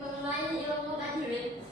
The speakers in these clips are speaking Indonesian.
mengenai ilmu tajwid.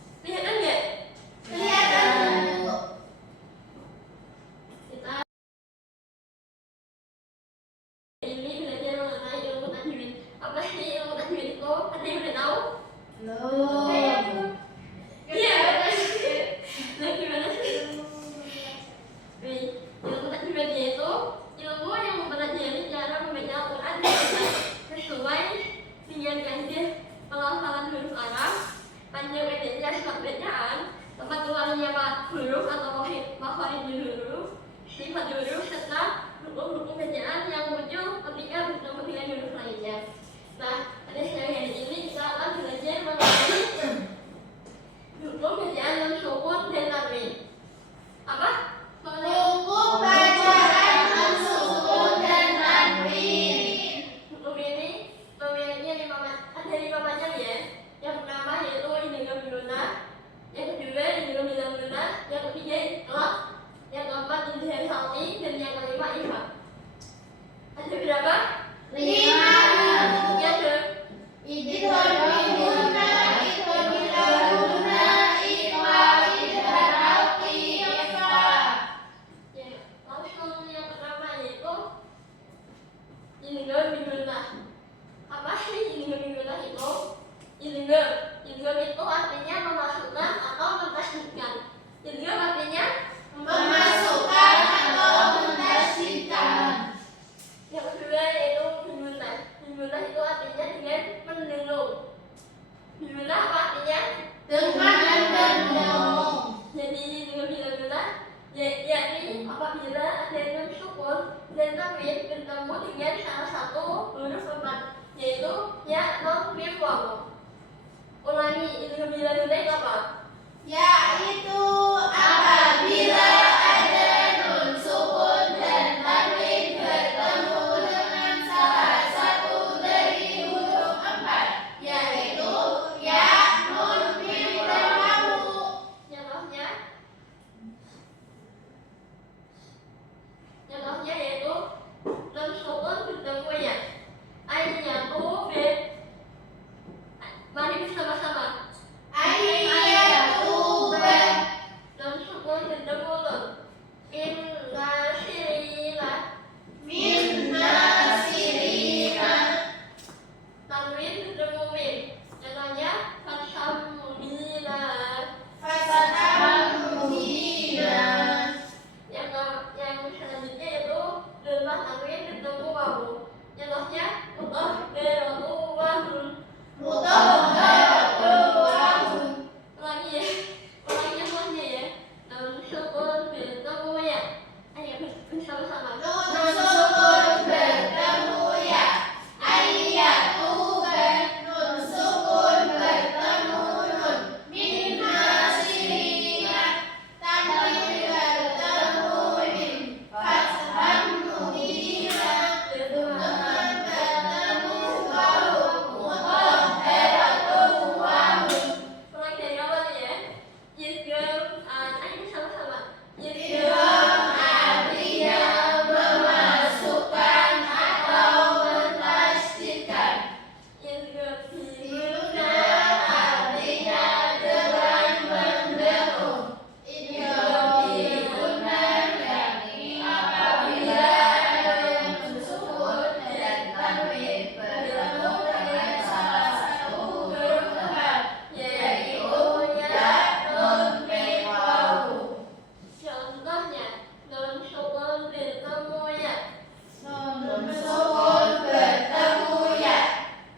huruf atau makhraj huruf, sifat huruf serta hukum bacaan yang muncul ketika bertemu dengan huruf lainnya. Nah, pada siang hari ini kita akan belajar mengenai hukum bacaan non sukun dan tanwin. Apa? Hukum bacaan non sukun dan tanwin. Hukum ini memiliki ada 5 macam ya. Yang pertama yaitu idgham bilgunah, yang kedua idgham bila gunah, yang ketiga itlaq, yang keempat idgham khalqi, dan yang kelima ikhfa. Ada berapa? 5. Ya, Dok. Idgham bilgunah, idgham bila gunah, ikhfa, idgham khalqi, ikhfa. Ya, langsung yang pertama yaitu idgham bilgunah. Apa sih idgham bilgunah itu? Idgham itu artinya memasukkan atau mentasydidkan. Idgham artinya Memasukkan atau mentasydidkan. yang kedua yaitu bilgunah. Bilgunah itu artinya dengan mendengung. Bilgunah apa artinya? Dengan mendengung. Jadi dengan bilgunah yakni apabila ada nun sukun dan tanwin bertemu dengan salah satu huruf empat, yaitu ya, nun, mim, waw. Ulangi, idgham bilgunah itu apa? Yaitu apabila ada nun sukun dan tanwin bertemu dengan salah satu dari huruf 4, yaitu ya, nun, mim, dan wawu. Contohnya yaitu nun sukun bertemu ya. Ayyatu be. Mari bersama-sama. Ayyatuba. Nun sukun bertemu nun. Inna sirina. Minna sirina. Tanwin bertemu mim. Contohnya fasamudina. Fasamudina. Yang selanjutnya yaitu lemah tanwin bertemu wawu. Contohnya mutahharatu wahun. Mutahharatu wahun. Ulangi semuanya ya. Nun sukun bertemu ya. Ayo bersama-sama. Nun sukun bertemu ya. Ayyatuba. Nun sukun bertemu nun. Minna sirina. Tanwin bertemu mim. Fasamudina. Dengan bertemu wawu. Mutahharatu wahun. Ulangi dari awal ya. Idgham, ayo bersama-sama. Idgham artinya memasukkan atau mentasydidkan. Idgham Bilgunah artinya dengan mendengung. Idgham bilgunah yakni apabila ada nun sukun dan tanwin bertemu dengan salah satu huruf 4, yaitu ya, nun, mim, wawu. Contohnya nun sukun bertemu ya. Nun sukun bertemu ya.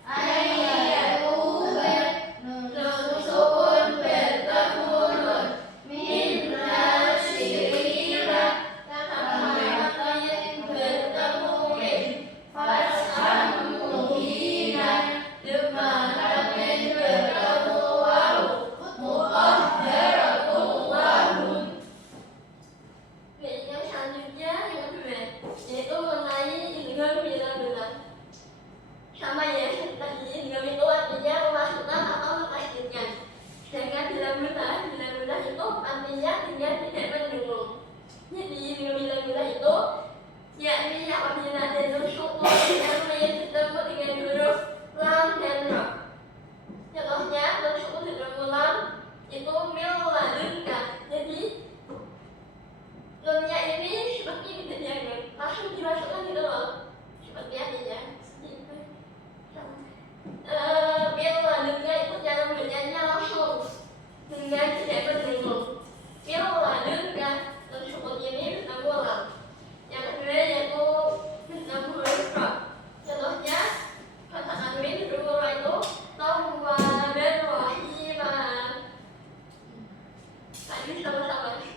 Ayyatuba. Nun sukun bertemu nun. Minna sirina. Tanwin bertemu mim. Fasamudina. Dengan tanwin bertemu wawu. Mutahharatu wahun. Yang selanjutnya yang kedua yaitu mengenai idgham bila gunah. Sama ya, tadi idgham itu artinya memasukkan atau mentasydidkan. Sedangkan bila gunah itu artinya dengan tidak mendengung. Jadi idgham bila gunah itu yakni apabila ada nun sukun dan tanwin bertemu dengan huruf lam dan ra. Contohnya nun sukun bertemu lam itu mil ladunka. Jadi nunnya ini seperti tidak diangkat, langsung dimasukkan gitu loh, seperti artinya. Mil ladunka itu cara bacanya langsung dengan tidak mendengung. Mil ladunka, nun sukun ini bertemu lam. Yang kedua yaitu bertemu huruf ra. Contohnya kata tanwin bertemu ra itu tawwaban rahimah. Tadi sama-sama.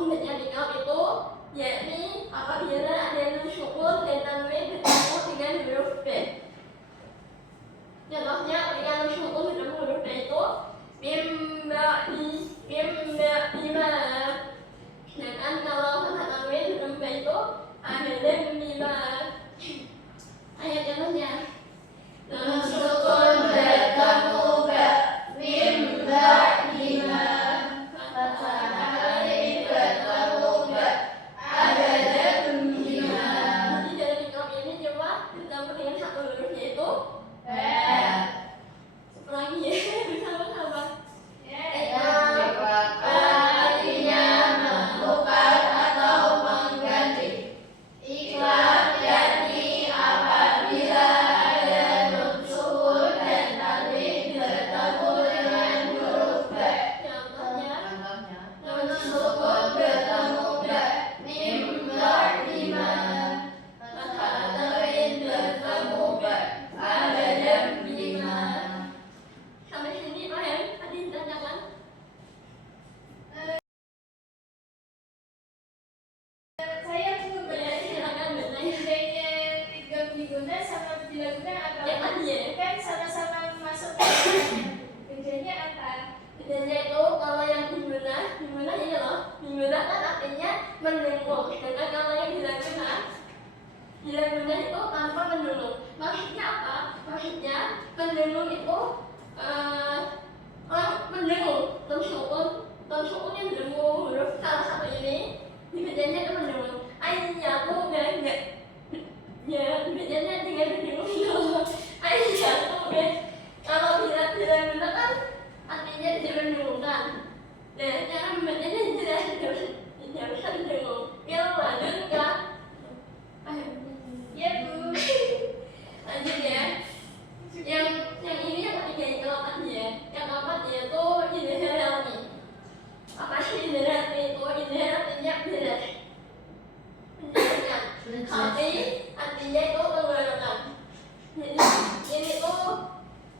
pembacaan ikrar itu yakni apabila ada nun sukun dan tanwin bertemu dengan huruf B. Contohnya ketika nun sukun bertemu huruf B itu mimba ima. Sedangkan kalau kata tanwin bertemu B itu akhirnya mima. Ayat contohnya Nun sukun bertemu ba mim ba'di ma. Fathah alif bertemu ba abadan bima. Jadi dalam ikrar ini coba bertemu dengan satu huruf yaitu Ba. lagi ya bersama-sama. Artinya membuka atau mengganti. Ikrar yakni apabila ada nun sukun dan tanwin bertemu dengan huruf ba. Contohnya Nun sukun bertemu ba mim ba'di ma. Fathah tanwin bertemu ba abadan bima. sampai sini paham? Tadi ditanyakan. Saya belum Ya, silakan bertanya. bedanya tiga diguna sama bila guna apa? Yang tadi ya. Kan sama-sama masuk. Bedanya apa? Bedanya itu kalau yang dimunah ini loh. Dimunah kan artinya mendengung. Sedangkan kalau yang dilaguna itu tanpa mendengung. Maksudnya apa? Maksudnya mendengung itu mendengung. Tom sukun yang mendengung huruf salah satu ini dibedanya itu mendengung. Ayatu enggak. Ya, bedanya dengan mendengung itu. Ayatu enggak. Kalau bila guna kan artinya tidak mendengungkan. Nah, cara membacanya jelas tidak usah mendengung. Yang lanjut enggak. Ya Bu. Lanjut ya. Yang ini yang ketiga itu tadi ya. Yang keempat yaitu inherality. Apa sih inherality itu? Inherality beres. Penjelasan. Tapi artinya itu tenggorokan. Jadi ini tuh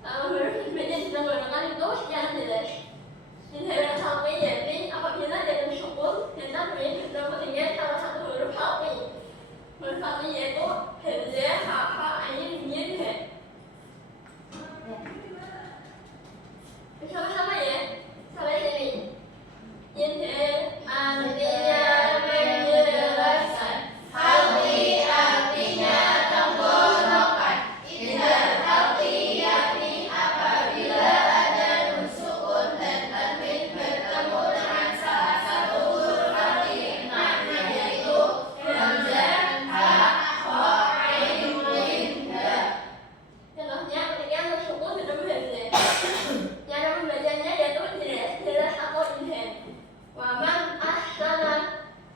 huruf hikmahnya ditenggorokan itu secara jelas. Inheral halqi yakni apabila ada nun sukun dan tanwin bertemu dengan salah satu huruf halqi. Huruf halqi yaitu hamzah, ha, ain, mim, ha. Bersama-sama ya. Sampai sini. Inhal artinya menjelaskan. Halqi artinya tenggorokan. Inhal halqi yakni apabila ada nun sukun dan tanwin bertemu dengan salah satu huruf halqi. Maknanya itu hamzah, ha, kha, ain, mim, ha. Contohnya ketika nun sukun bertemu hamzah. Cara membacanya yaitu jelas atau inhal. Waman ahsana.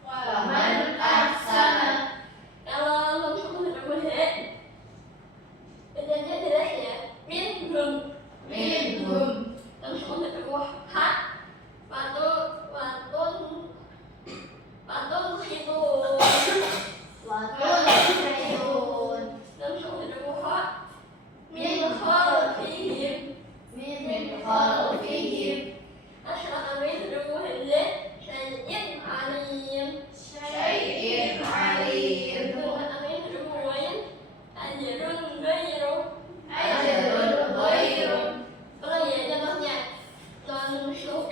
Wa man ahsana. Kalau nun sukun bertemu he, bacanya jelas ya. Minhum. Minhum. Nun sukun bertemu ha, watun khitun. Watun khairun. Nun sukun bertemu ha, min khalfihim. Min khalfihim. Ashraq tanwin bertemu hamzah, syai'in alim. Syai'in alim. Dengan tanwin bertemu wain, ajrun ghairu. Ajrun ghairu. Kalau ya contohnya non sukun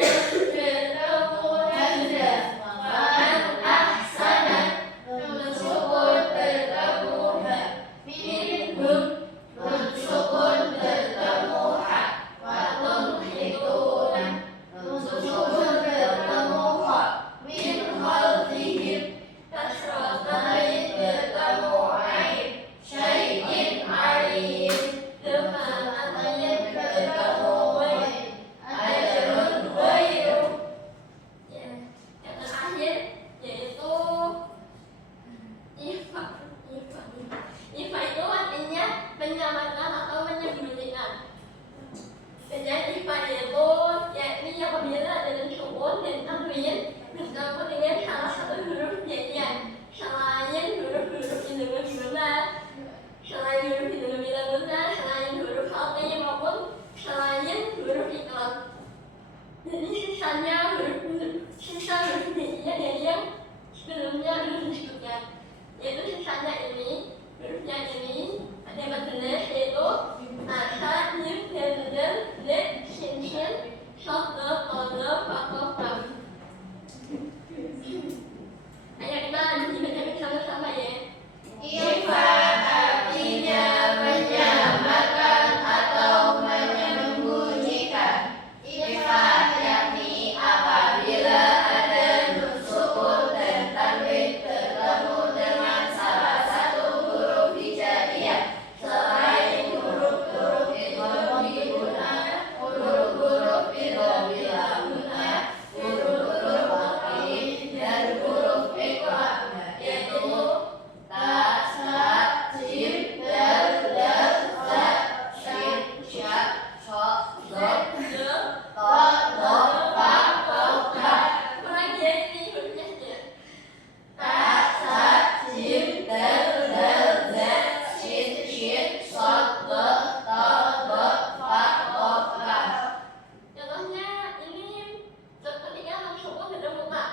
bertemu hamzah, Man ahsana. Nun sukun bertemu ha. minhum. Nun sukun bertemu ha. Watun khitun. Nun sukun bertemu kha. Min khalfihim. Ashraq Tanwin bertemu ain. Syai'in alim. dengan tanwin Bertemu wain. Ajrun ghairu. ya. Yang terakhir yaitu ifa. Ifa itu artinya menyamakan atau menyembunyikan. Dan ifa itu yakni apabila ada nun sukun dan tanwin bertemu dengan salah satu huruf nyanyian selain huruf-huruf indung guna, selain huruf indung guna, selain huruf halqi maupun selain huruf ikrar. Jadi sisanya huruf sisa hurufnya dari yang sebelumnya belum disebutkan, yaitu sisanya ini huruf yang ini ada benar yaitu asa, nim, dan let, shin, shot, todo, fakor, kam. Ayo kita dibaca sama-sama ya. Ifa artinya menyamakan atau menyembunyikan. Ifa yakni apabila ada nun sukun dan tanwin bertemu dengan salah satu huruf hijaiyah selain huruf-huruf idgham guna, huruf-huruf idgham bila guna, huruf-huruf waqif dan huruf iqlab, yaitu ta, sa, jim, dal, za, shin, sya, sha, za, to, do, fa, qaf, kaf. Lagi ya, ini hurufnya saja. Ta, sa, jim, dal, za, shin, shad, do, ta, do, fa, qaf, kaf. Contohnya ini ketika masuk ke dalam muka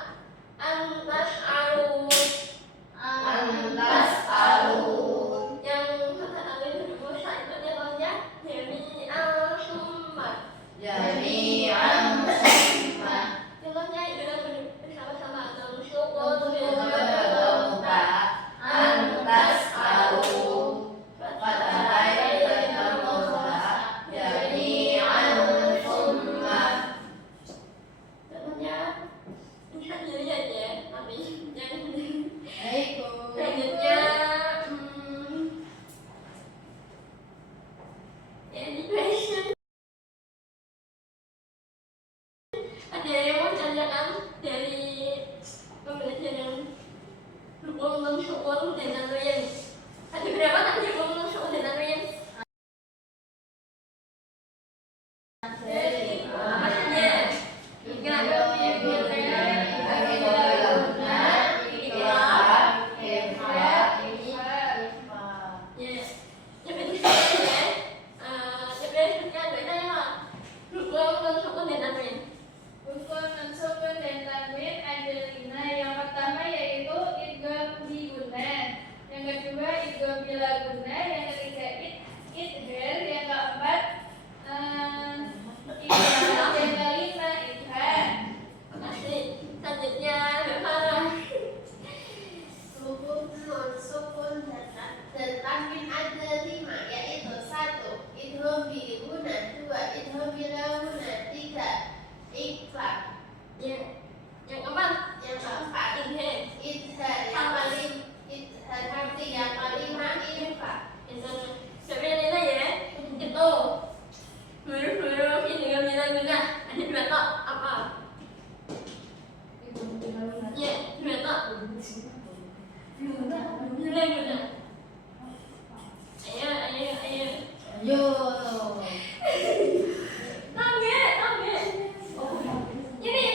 antas alu Antas alu yang kata alif berusaha itu contohnya demi al summa. jami'an summa Contohnya dengan bersama-sama dalam syukur muka antas alu fatahay bertemulah jami'an summa. contohnya bisa dilihat ya, tapi jangan Assalamualaikum. selanjutnya education. Ada yang mau tanyakan dari pembelajaran hukum non syukur dan tanwin? Ada berapa tadi hukum non syukur dan tanwin? Apa saja? Tiga. Ya, tapi itu saja. Tapi kan bedanya apa? Hukum non syukur dan tanwin. Hukum mensukun dan tanwin ada 5. Yang pertama yaitu idgham bi gunnah, yang kedua idgham bila gunnah, yang ketiga idghar, yang keempat idgham, yang kelima idgham. Makasih. Selanjutnya Farah. Hukum non sukun dan tanwin ada 5, yaitu 1. Idgham bi gunnah, 2. Idgham bila gunnah, 3. Iqlab, Yang keempat, yang keempat idhar. idhar, yang kelima ikhfa. Sebenarnya ya, itu huruf-huruf ini dengan bila-bila ada dua tok apa? Ya, dua tok. Bila-bila. Ayo. Yo. Tambah. Ini.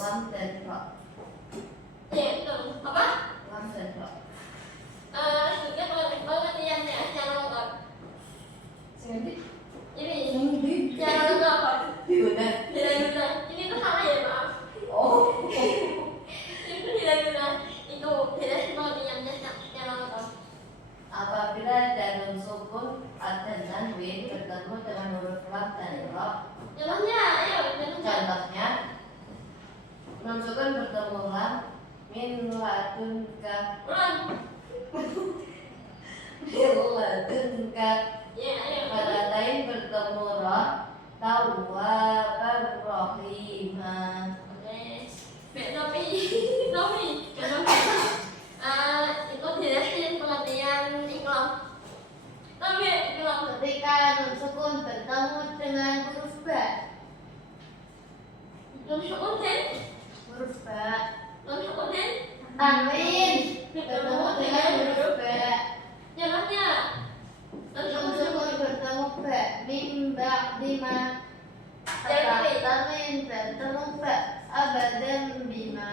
Lam dan fa. Ya, itu apa? Lam dan fa. Sebutkan pengertiannya secara lengkap. Ini secara lengkap. Bila. Bila-bila. Ini tuh salah ya, maaf. Oh. Itu bila-bila. Itu jelas pengertiannya secara lengkap. Apabila ada nun sukun dan tanwin bertemu dengan huruf lam dan ra. Contohnya, ayo contohnya. Contohnya nun sukun bertemu lam min ladunka Ulang. min ladunka. Ya, ayo. Falatain bertemu ra tawwabar rahimah. Oke. Tapi. Itu jelasin pengertian iklam. Tapi iklam. Ketika nun sukun bertemu dengan huruf ba, huruf ba, Tanwin. tanwin bertemu dengan huruf ba, Jalannya. nun sukun bertemu ba, mim ba'di ma, Jadi. tanwin bertemu ba, abadan bima.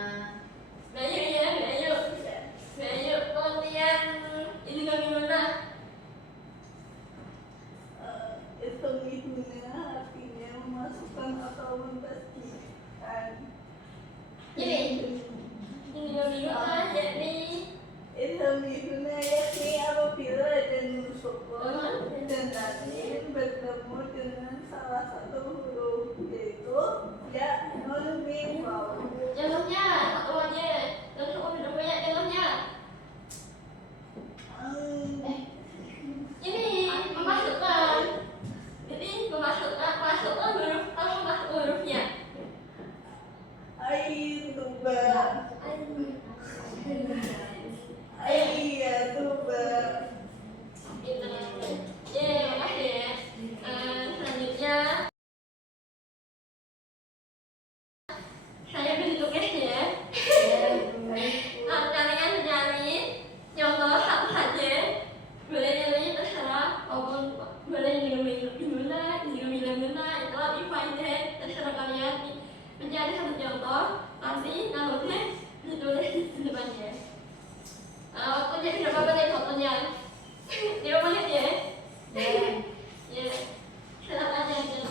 Bayu. Pengertian ini bagaimana? Itu artinya memasukkan menentukan atau memastikan. Ini bagaimana yakni Idgham biguna yakni apabila ada nun sukun dan tanwin bertemu dengan salah satu huruf yaitu ya, nun, mim, waw. contohnya satu aja contoh udah banyak contohnya ini memasukkan jadi masukkan huruf atau masuk hurufnya Aituba, ayatuba. gitu ya makasih ya selanjutnya saya beri tugas ya kalian cari contoh satu saja boleh nilainya terserah maupun boleh gimana itu lebih fine terserah kalian mencari satu contoh tapi namanya ditulis di depannya waktunya berapa menit waktunya 5 menit ya ya silakan aja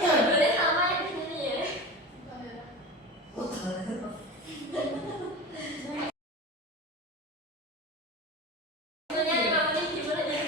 boleh sama yang di sini ya waktunya 5 menit gimana aja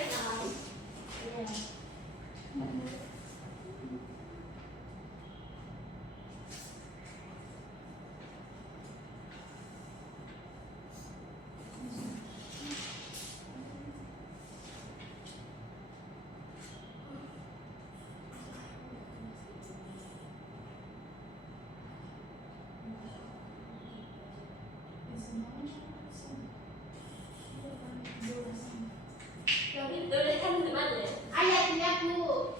tapi tuliskan di depannya Ayatnya Bu.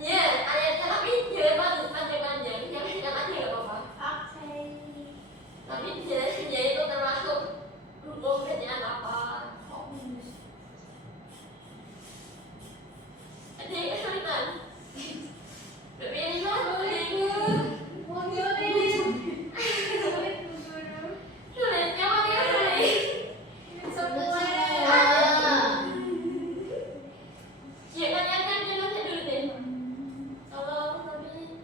iya ayatnya tapi jangan panjang-panjang yang singkat aja gak apa-apa Oke. tapi jelasin ya itu termasuk hukum kerjaan apa ada yang kesulitan tapi ini mah sulit sulitnya mah ya sulit ya kan jangan saya dulu deh kalau tapi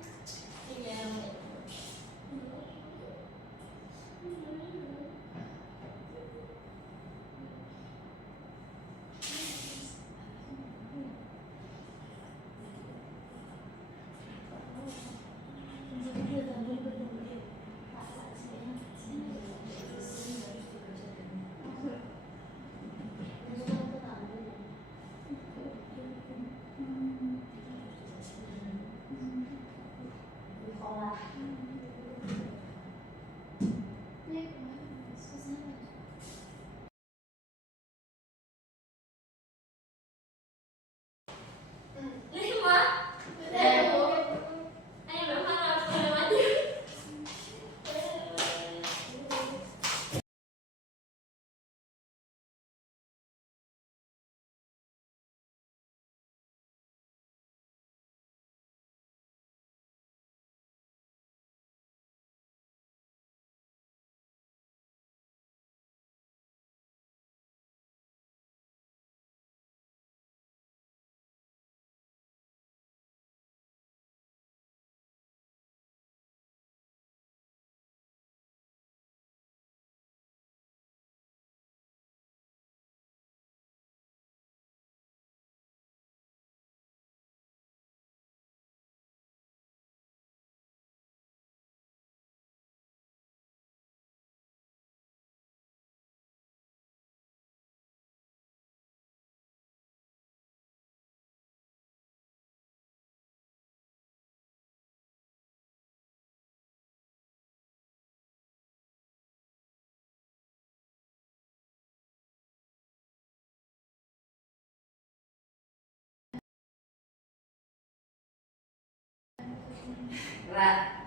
tinggal ini semua ayo berharap boleh maju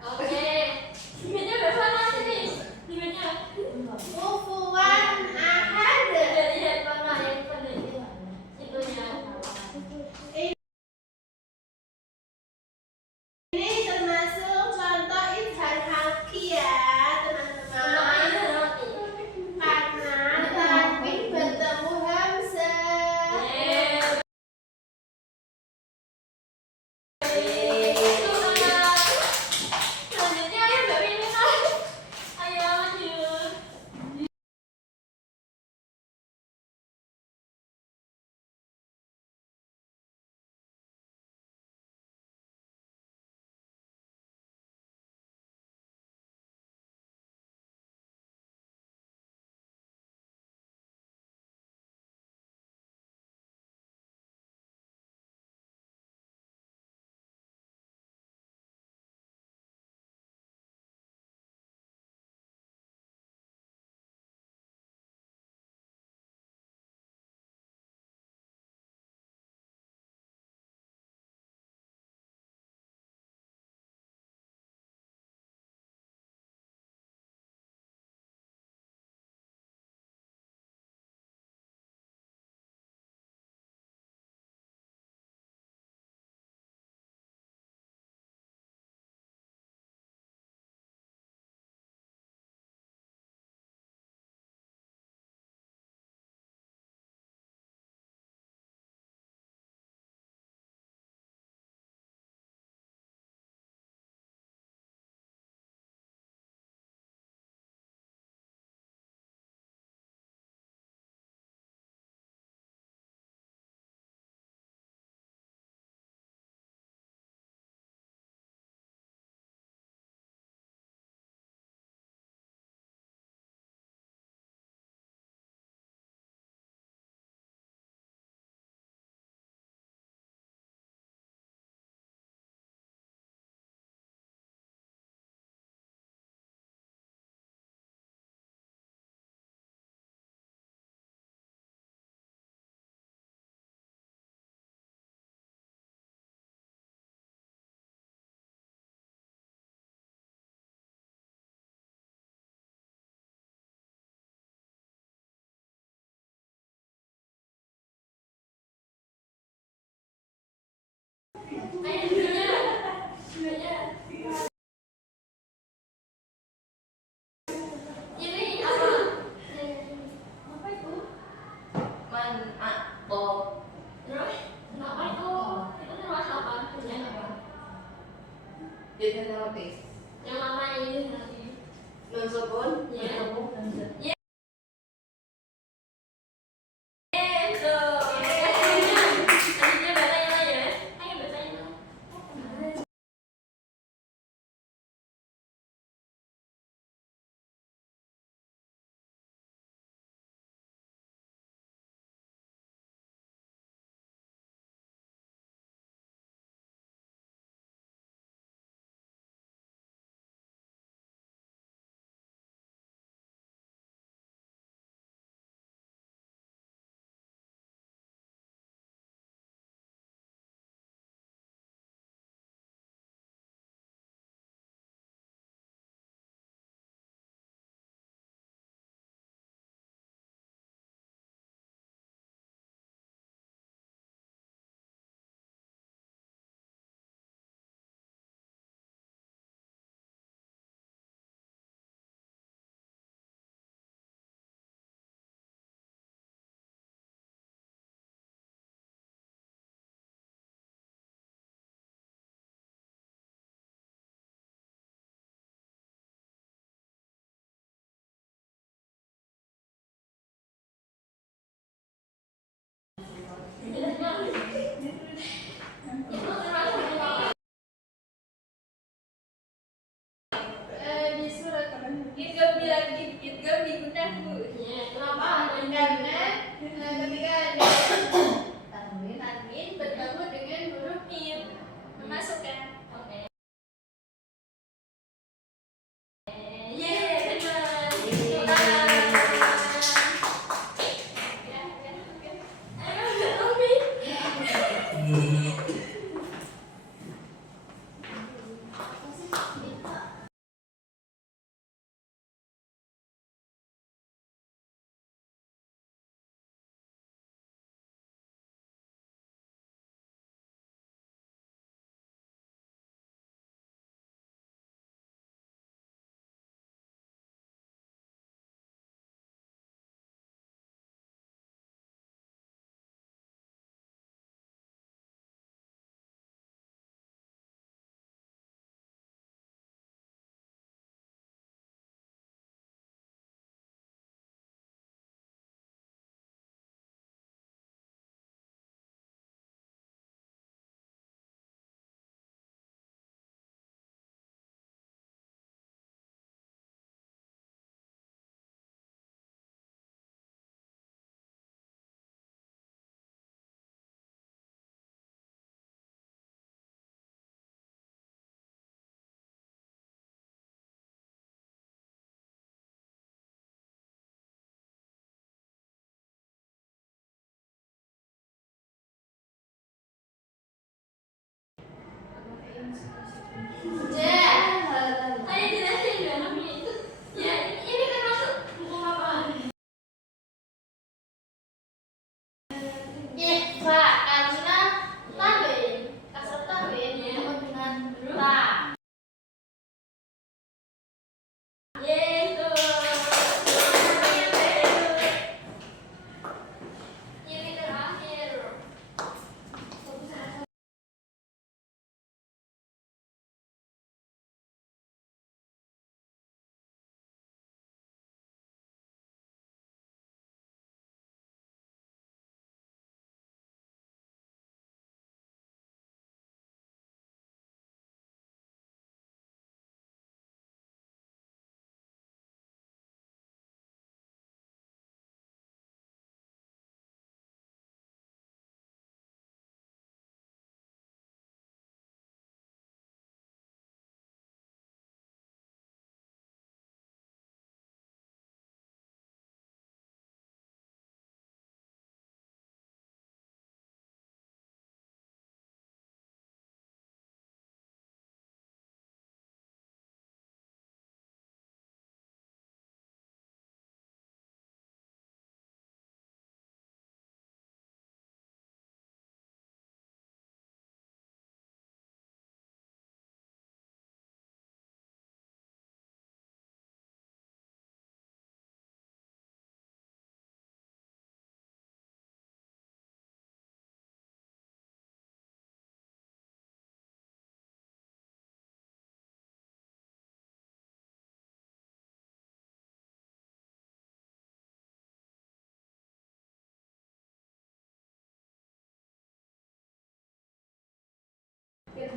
oke limitnya berapa sini limitnya Kufuwan ahad. dari lihat mana yang pendek itunya Ini termasuk contoh idgham halqi ya, teman-teman. Karena tanwin bertemu hamzah. Itu roti. Yang lama ini nanti. Non sopun. Ya. Lanjut.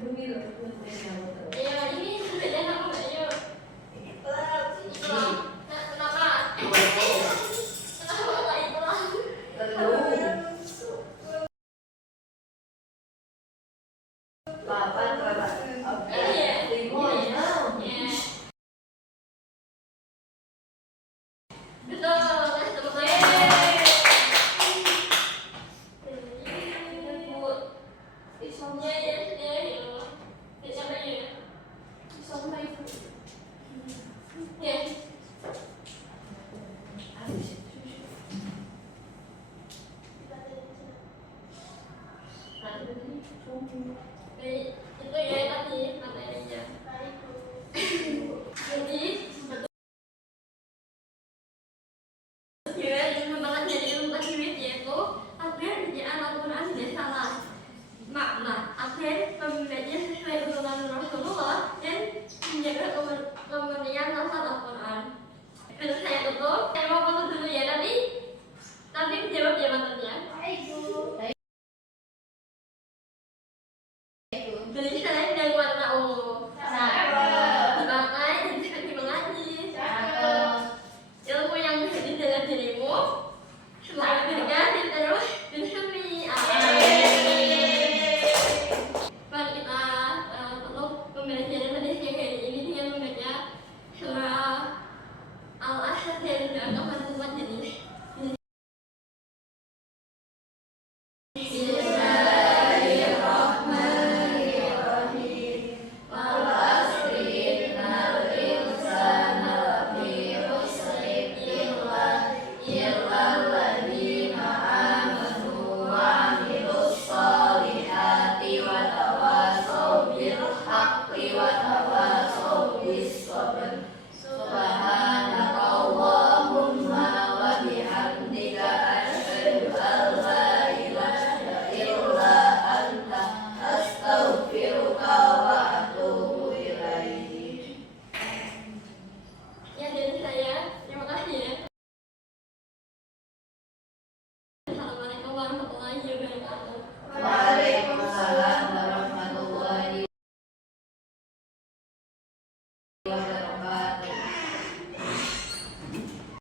idgham bila guna.